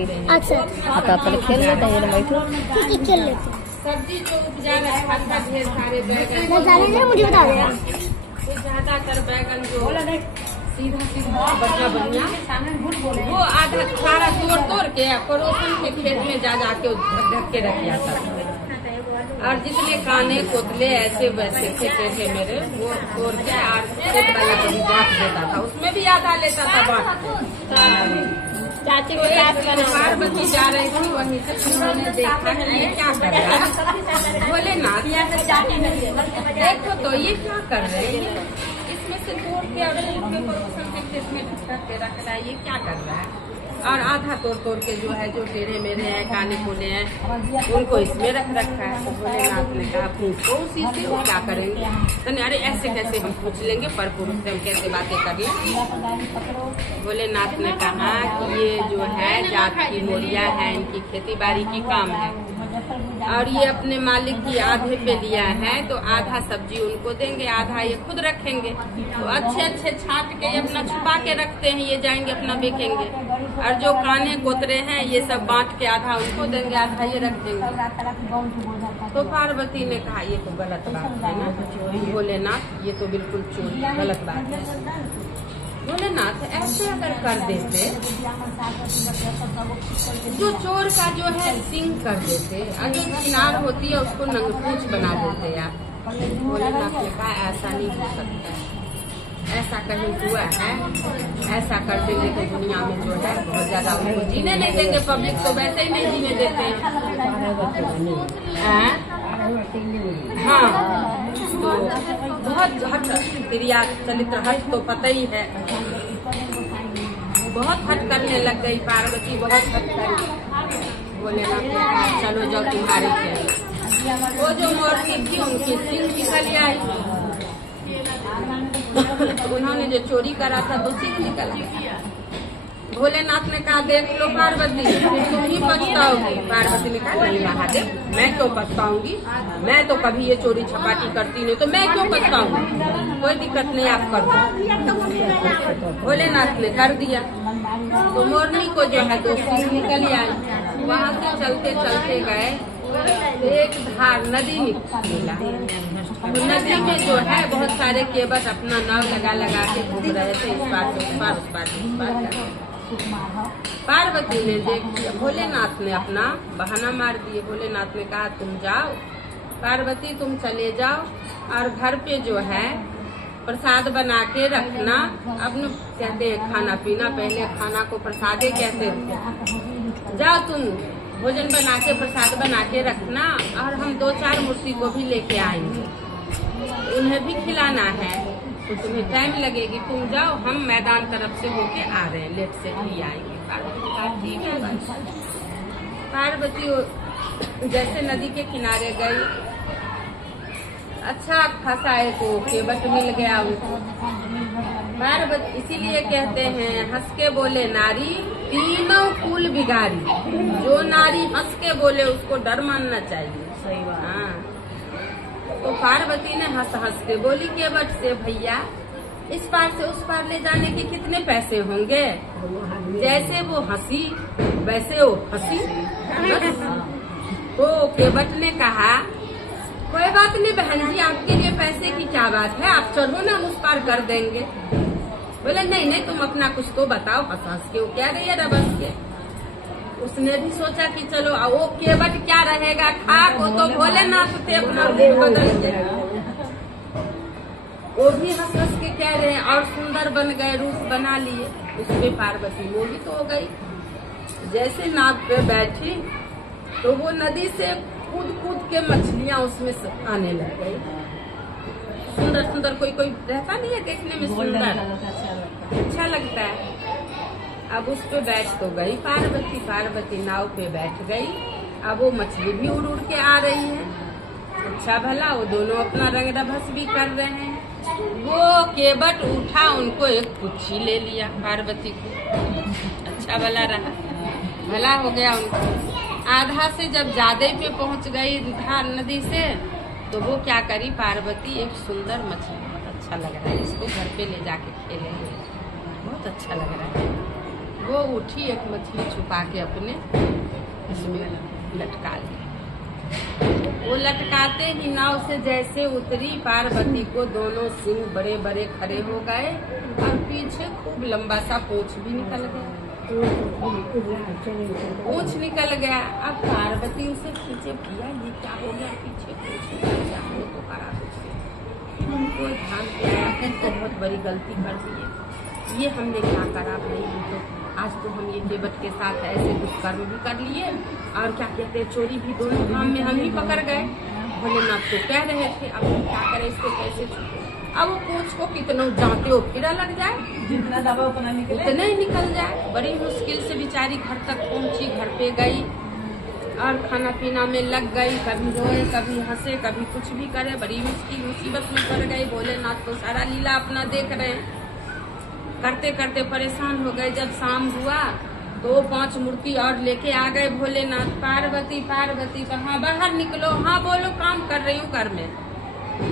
लगी रही। अच्छा हाँ तो आप पहले खेल लेते हैं, बैठो। ठीक है, खेल लेते हैं। सब्जी जो उपजा रखा था ढेर सारे बैगन, मैं जाने दे, मुझे बता देना। तो ज्यादातर बैगन जो सीधा सीधा बढ़िया बढ़िया वो आधा सारा तोड़ के पड़ोसन के खेत में जा जाके ढक के रख जाता था। और जितने काने कोतले ऐसे वैसे थे मेरे, वो तोड़ के और खेत वाले को भी बांट देता था, उसमें भी आधा लेता था बांट। चाची को पार्वती जा रही थी वहीं से, उन्होंने देखा कि ये क्या कर रहा है, बोले ना देखो तो ये क्या कर रहे हैं, इसमें से तोड़ के और पड़ोसन के खेत में ढक के रख रहा है, ये क्या कर रहा है। और आधा तोड़ के जो है जो टेढ़े मेरे हैं काने खोले हैं उनको इसमें रख रखा है। तो भोलेनाथ ने कहा पूछो उसी से, वो क्या करेंगे। तो अरे ऐसे कैसे हम पूछ लेंगे, पर पुरुष से हम कैसे बातें कर लें। भोलेनाथ ने कहा कि ये जो है जात की मोरिया है, इनकी खेती बाड़ी की काम है और ये अपने मालिक की आधे पे लिया है, तो आधा सब्जी उनको देंगे, आधा ये खुद रखेंगे। तो अच्छे अच्छे छाट के अपना छुपा के रखते हैं, ये जाएंगे अपना बेचेंगे। और जो काने कोतरे हैं ये सब बांट के आधा उनको देंगे, आधा ये रख देंगे। तो पार्वती ने कहा ये तो गलत बात है ना भोलेनाथ, ये तो बिल्कुल चोरी गलत बात है। भोलेनाथ ऐसे अगर कर देते, जो चोर का जो है सिंग कर देते और जो किनार होती है उसको नंगपूछ बना देते यार। भोलेनाथ ने कहा ऐसा नहीं हो सकता है, ऐसा कहीं हुआ है, ऐसा कर देंगे तो दुनिया में जो है बहुत ज्यादा उनको जीने नहीं देंगे, पब्लिक तो वैसे ही नहीं जीने देते हैं। हाँ तो बहुत हट क्रिया चरित्र हट तो पता ही है, बहुत हट करने लग गई पार्वती, बहुत हट कर। भोलेनाथ चलो जाओ तुम्हारी खेल। वो जो मूर्ति थी उनकी सिंह निकल आई, उन्होंने जो चोरी करा था तो सिंह निकल गया। भोलेनाथ ने कहा देख लो पार्वती तुम ही पछताओगी। पार्वती ने कहा नहीं महादेव मैं क्यों पछताऊंगी, मैं तो कभी ये चोरी छपाटी करती नहीं, तो मैं क्यों पछताऊंगी, कोई दिक्कत नहीं आप कर दो। भोलेनाथ ने कर दिया। तो मोरनी को जो है तो सिंह निकल आई। वहाँ से चलते चलते गए, एक धार नदी निकला, नदी में जो है बहुत सारे केवट अपना नाव लगा लगा के घूम रहे थे, इस पार से उस पार, उस पार से इस पार। पार्वती ने देख लिया, भोलेनाथ ने अपना बहाना मार दिए। भोलेनाथ ने कहा तुम जाओ पार्वती, तुम चले जाओ और घर पे जो है प्रसाद बना के रखना। अब न कहते हैं खाना पीना, पहले खाना को प्रसादे कहते थे। जाओ तुम भोजन बना के प्रसाद बना के रखना और हम 2-4 मूर्ति को भी लेके आएंगे, उन्हें भी खिलाना है, तो तुम्हें टाइम लगेगी, तुम जाओ हम मैदान तरफ से होके आ रहे हैं, लेट से ही आएंगे। पार्वती कहा ठीक है। पार्वती जैसे नदी के किनारे गई, अच्छा खासा एक केवट मिल गया उनको। पार्वती इसीलिए कहते हैं हंस के बोले नारी तीनों कुल बिगाड़ी, जो नारी हंस के बोले उसको डर मानना चाहिए। सही बात। हाँ तो पार्वती ने हंस हंस के बोली केवट से भैया इस पार से उस पार ले जाने के कितने पैसे होंगे। जैसे वो हंसी वैसे वो हंसी। तो केवट ने कहा कोई बात नहीं बहन जी, आपके लिए पैसे की क्या बात है, आप चलो ना हम उस पार कर देंगे। बोले नहीं नहीं तुम अपना कुछ तो बताओ। हंस हंस के वो क्या रही है बस के। उसने भी सोचा कि चलो वो केवट क्या रहेगा, खाक वो तो भोलेनाथ थे, अपना रूप बदल के वो भी हंस हंस के कह रहे हैं और सुंदर बन गए, रूप बना लिए। उसमें पार्वती मोहित हो गई। जैसे नाव पे बैठी तो वो नदी से कूद कूद के मछलियां उसमें आने लग गई। सुंदर सुंदर कोई कोई रहता नहीं है देखने में सुंदर, अच्छा लगता है। अब उस पे बैठ तो गई पार्वती, पार्वती नाव पे बैठ गई। अब वो मछली भी उड़ उड़ के आ रही है। अच्छा भला वो दोनों अपना रंग रभस भी कर रहे हैं। वो केवट उठा, उनको एक पुच्छी ले लिया पार्वती को। अच्छा भला रहा, भला हो गया उनको। आधा से जब ज्यादा पे पहुंच गई धार नदी से, तो वो क्या करी पार्वती, एक सुंदर मछली, बहुत अच्छा लग रहा है, इसको घर पे ले जाके खेलेंगे, बहुत अच्छा लग रहा है। वो उठी, एक मछली छुपा के अपने इसमें लटका ली। वो लटकाते ही नाव से जैसे उतरी, पार्वती को दोनों सिंह बड़े बड़े खड़े हो गए और पीछे खूब लंबा सा पूंछ भी निकल गया। पूंछ निकल गया। अब पार्वती उसे पीछे किया, ये क्या हो गया, पीछे पूंछ निकल गया, वो तो करा उनको ध्यान दिया तो बहुत बड़ी गलती कर दी है। ये हमने क्या करा भाई, तो आज तो हम ये केवट के साथ ऐसे दुष्कर्म भी कर लिए और क्या कहते हैं चोरी भी, दोनों काम में हम ही पकड़ गए। भोलेनाथ तो कह रहे थे अब हम क्या करें, इसको कैसे छूटे। अब वो पूंछ को कितना जाते हो कीड़ा लग जाए, जितना दबा उतना ही निकल जाए। बड़ी मुश्किल से बेचारी घर तक पहुंची, घर पे गई और खाना पीना में लग गई। कभी रोए, कभी हंसे, कभी कुछ भी करे। बड़ी मुसीबत में पड़ गई। भोलेनाथ तो सारा लीला अपना देख रहे हैं। करते करते परेशान हो गए। जब शाम हुआ तो 5 मूर्ति और लेके आ गए भोलेनाथ। पार्वती पार्वती कहाँ, बाहर निकलो। हाँ बोलो, काम कर रही हूँ घर में।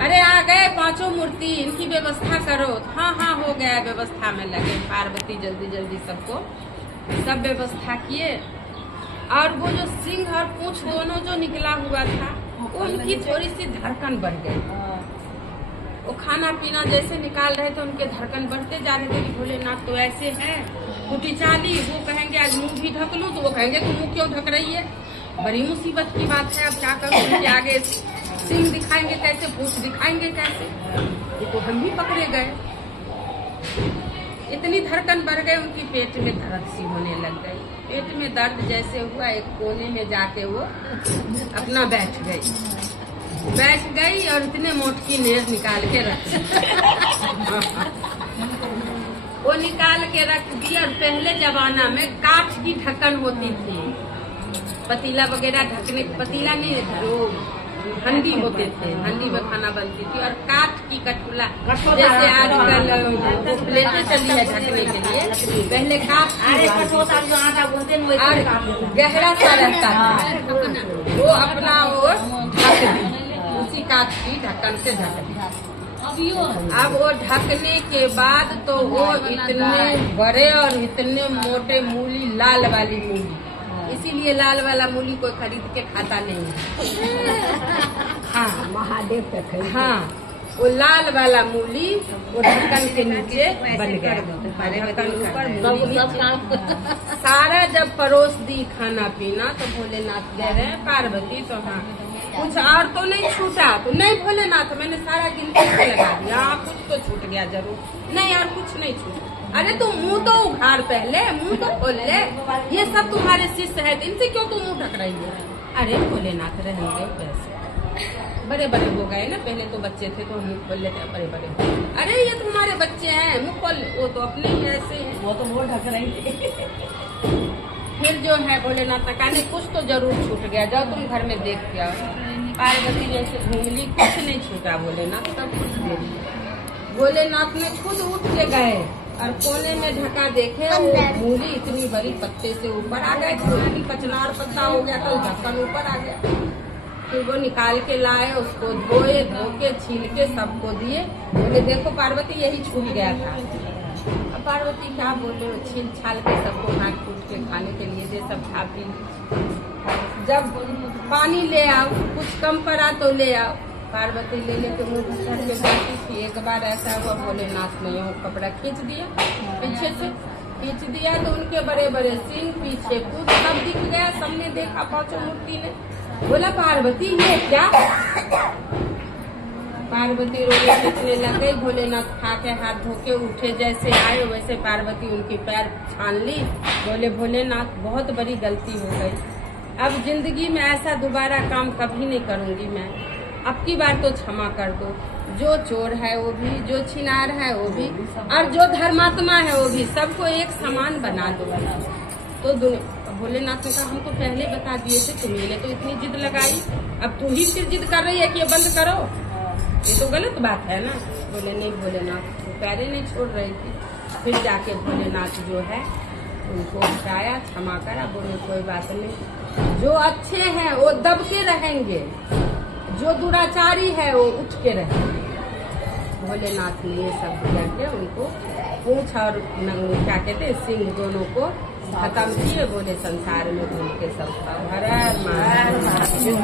अरे आ गए 5 मूर्ति, इनकी व्यवस्था करो। हाँ हाँ हो गया, व्यवस्था में लगे। पार्वती जल्दी जल्दी सबको सब व्यवस्था किए। और वो जो सिंह और पूंछ दोनों जो निकला हुआ था, उनकी थोड़ी सी धड़कन बढ़ गई। वो खाना पीना जैसे निकाल रहे थे, उनके धड़कन बढ़ते जा रहे थे कि भोलेनाथ तो ऐसे हैं कुटी चाली। वो कहेंगे आज मुंह भी ढक लूं, तो वो कहेंगे तुम मुंह क्यों ढक रही है। बड़ी मुसीबत की बात है। अब क्या करूं, उनके आगे सिंह दिखाएंगे कैसे, पूंछ दिखाएंगे कैसे। ये तो हम भी पकड़े गए। इतनी धड़कन बढ़ गई, उनकी पेट में दर्द सी होने लग गई। पेट में दर्द जैसे हुआ, एक कोने में जाके वो अपना बैठ गई और इतने मोटकी नेर निकाल के रख वो निकाल के रख दी। और पहले जमाना में काठ की ढक्कन होती थी, पतीला वगैरह ढकने, पतीला नहीं, वो हंडी होते थे, हंडी में खाना बनती थी। और काठ की कटोला, जैसे आजकल प्लेटें चली है ढकने के लिए, पहले काठ गहरा सा रहता था, वो अपना वो ढक दी, उसी काठ की ढक्कन से ढक दी। अब वो ढकने के बाद तो वो इतने बड़े और इतने मोटे मूली, लाल वाली मूली, इसीलिए लाल वाला मूली कोई खरीद के खाता नहीं है। हाँ महादेव पे, हाँ वो लाल वाला मूली वो ढक्कन के नीचे बन गया। ढक्कन ऊपर सारा जब परोस दी खाना पीना, तो भोलेनाथ कह रहे हैं पार्वती तो हाँ कुछ और तो नहीं छूटा। तो नहीं भोलेनाथ, मैंने सारा गिनती से लगा दिया, हाँ कुछ तो छूट गया जरूर। नहीं और कुछ नहीं छूटा। अरे तू मुंह तो उघाड़, पहले मुंह तो खोल ले। ये सब तुम्हारे शिष्य है, इनसे क्यों तू मुंह ढक रही है। अरे भोलेनाथ रहेंगे वैसे, बड़े बड़े हो गए ना, पहले तो बच्चे थे तो मुंह खोल लेते, बड़े बड़े। अरे ये तुम्हारे बच्चे हैं, मुंह खोल। वो तो अपने ही ऐसे हैं, वो तो मुंह ढक रही थी। फिर जो है भोलेनाथ कहने कुछ तो जरूर छूट गया, जाओ तुम घर में देख के आओ। पार्वती जैसे घूम ली, कुछ नहीं छूटा। भोलेनाथ सब कुछ दे दिया। भोलेनाथ ने खुद उठ के गए और कोने में ढका देखे, वो मूली इतनी बड़ी पत्ते से ऊपर आ गए। कोई कचनार पत्ता हो गया तो ढक्कन ऊपर आ गया। फिर वो निकाल के लाए, उसको धोए, धो के छील के सबको दिए। बोले देखो पार्वती यही छूट गया था। अब पार्वती क्या बोले, छील छाल के सबको हाथ फूट के खाने के लिए दे, सब खा पी। जब पानी ले आओ, कुछ कम पड़ा तो ले आओ। पार्वती ले लेके मुंह भर के बैठी थी। एक बार ऐसा हुआ, भोलेनाथ ने यूँ कपड़ा खींच दिया, पीछे से खींच दिया तो उनके बड़े बड़े सिंह, पीछे पूछ सब दिख गया। सबने देखा, 5 मूर्ति ने बोला पार्वती ये क्या। पार्वती रोने पीछने लग गई। भोलेनाथ खा के हाथ धो के उठे, जैसे आए वैसे पार्वती उनकी पैर छान ली। बोले भोलेनाथ बहुत बड़ी गलती हो गई, अब जिंदगी में ऐसा दोबारा काम कभी नहीं करूंगी मैं। अब की बार तो क्षमा कर दो। जो चोर है वो भी, जो छिनार है वो भी, और जो धर्मात्मा है वो भी, सबको एक समान बना दो। तो भोलेनाथ ने कहा हम तो पहले बता दिए थे, तुम्हें तो इतनी जिद लगाई, अब तू ही फिर जिद कर रही है कि ये बंद करो, ये तो गलत बात है ना। बोले नहीं भोलेनाथ, पैरे नहीं छोड़ रही थी। फिर जाके भोलेनाथ जो है उनको उठाया, क्षमा करा। बोले कोई बात नहीं, जो अच्छे हैं वो दब के रहेंगे, जो दुराचारी है वो उठ के रहेंगे। भोलेनाथ ने ये सब करके उनको पूंछ और क्या कहते हैं सिंह दोनों को खत्म किए, बोले संसार में घूम के सब हर हर महादेव।